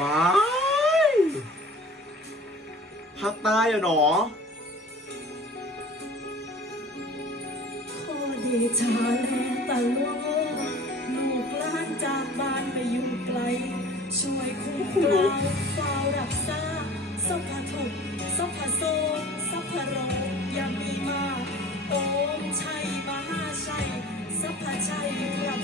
ว้ายภาคใต้อะเนาะขอเดชาแลตลอดลูกหลานจากบ้านไปอยู่ไกล ช่วยคุ้มครองเฝ้ารักษาสัพพทุกข์สัพพโสสัพพโรย่ามีมาโอมชัยมหาชัยสัพพชัยพระ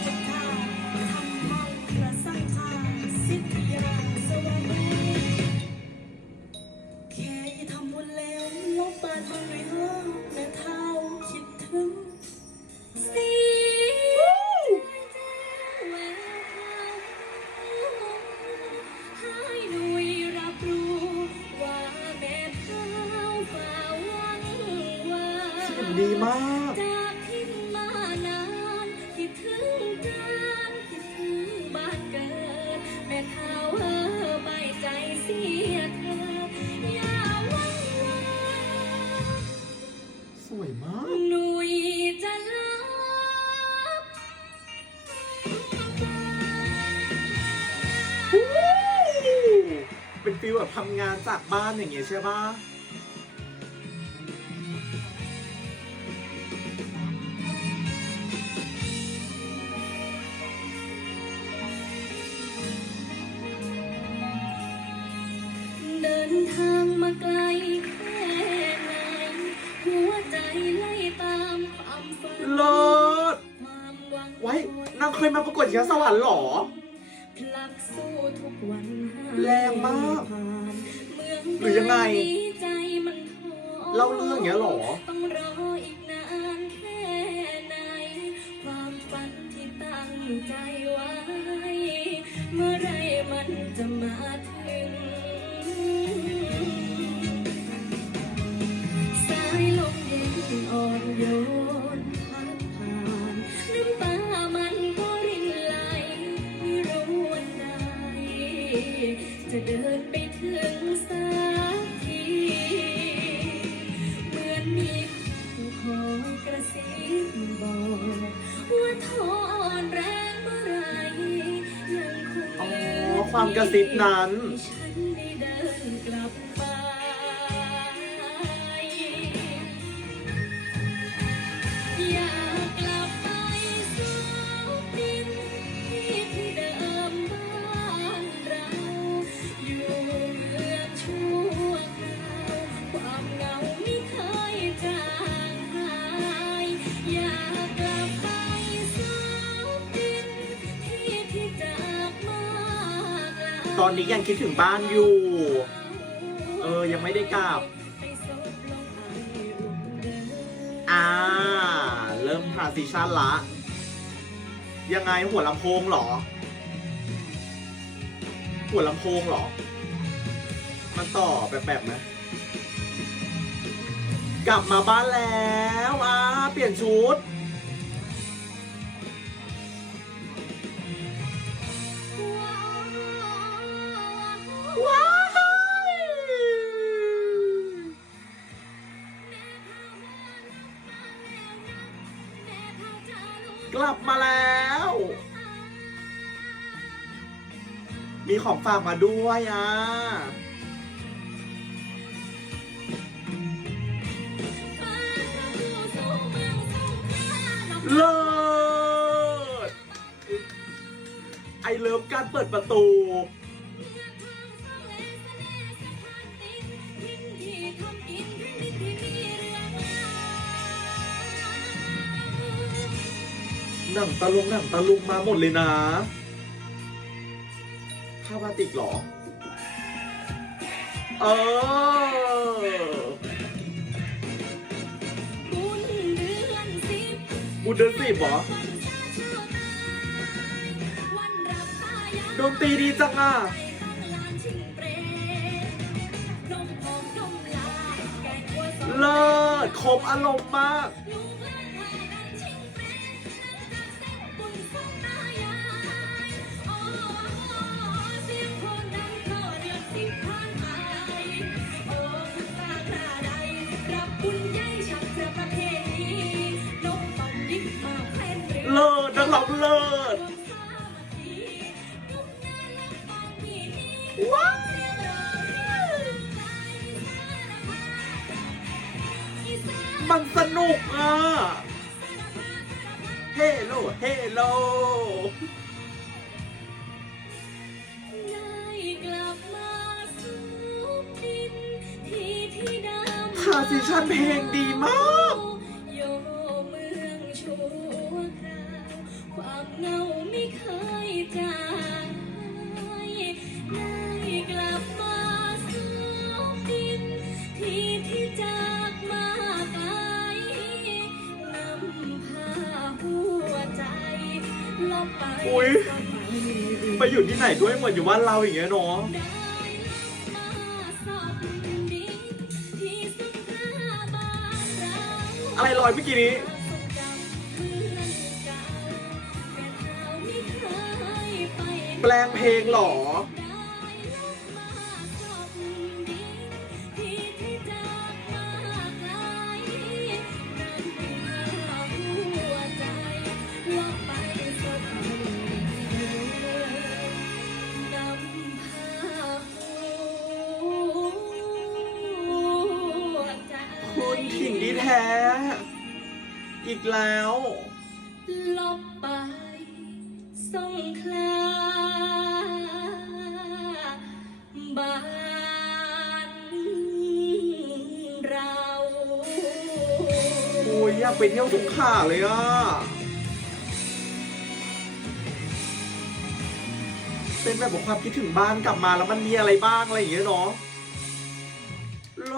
ดีมาก จากทิ้งมานานคิดถึงกันคิดถึงบ้านเกิดแม่เท้าเออใบใจเสียเธออย่าหวังว่าสวยมาก หนุ่ยจะรับเป็นฟิลแบบทำงานจากบ้านอย่างเงี้ยใช่ปะ ไกลแค่ไหน หัวใจไล่ตามความฝันเลิศความหวังไว้นางเคยมาประกวดเชียร์สวรรค์เหรอ พลักสู้ทุกวันหแรงมากผ่านเมืองหรือยังไงใจมันท้อ เล่าเรื่องอย่างเงี้ยเหรอ ต้องรออีกนานแค่ไหน ความฝันที่ตั้งใจ กระซิบบอกว่าทอนแรงเมื่อไรยังคง อ๋อเหลือความกระซิบนั้นให้ฉัน ตอนนี้ยังคิดถึงบ้านอยู่ เออ ยังไม่ได้กลับ อ่า เริ่มทรานซิชันละ ยังไงหัวลำโพงเหรอ หัวลำโพงเหรอ มันต่อแบบแบบๆไหมกลับมาบ้านแล้ว อ่า เปลี่ยนชุด ลับมาแล้ว มีของฝากมาด้วยอะเลิศไอเลิฟการเปิดประตู นังตะลุงหนังตะลุงมาหมดเลยนะข้าวบาติกเหรอ เออบุญเดือนสิบเหรอดนตรีดีจังอะเลิศครบอารมณ์มาก มันสนุกอะ เฮโล เฮโลได้กลับมาสู่ดินที่ที่ดำทาซิชั่นเพลงดีมากโยเมืองชั่วคราว ความเหงาไม่เคยจาง อุ้ยไปอยู่ที่ไหนด้วยเหมือนอยู่บ้านเราอย่างเงี้ยเนาะอะไรลอยเมื่อกี้นี้แปลงเพลงหรอ แท้อีกแล้วลบไปสงขลาบ้านเรา โอ้ยอยากไปเที่ยวสงขาเลยอะ เป็นแบบองความคิดถึงบ้านกลับมาแล้วมันมีอะไรบ้างอะไรอย่างเงี้ยเนาะโล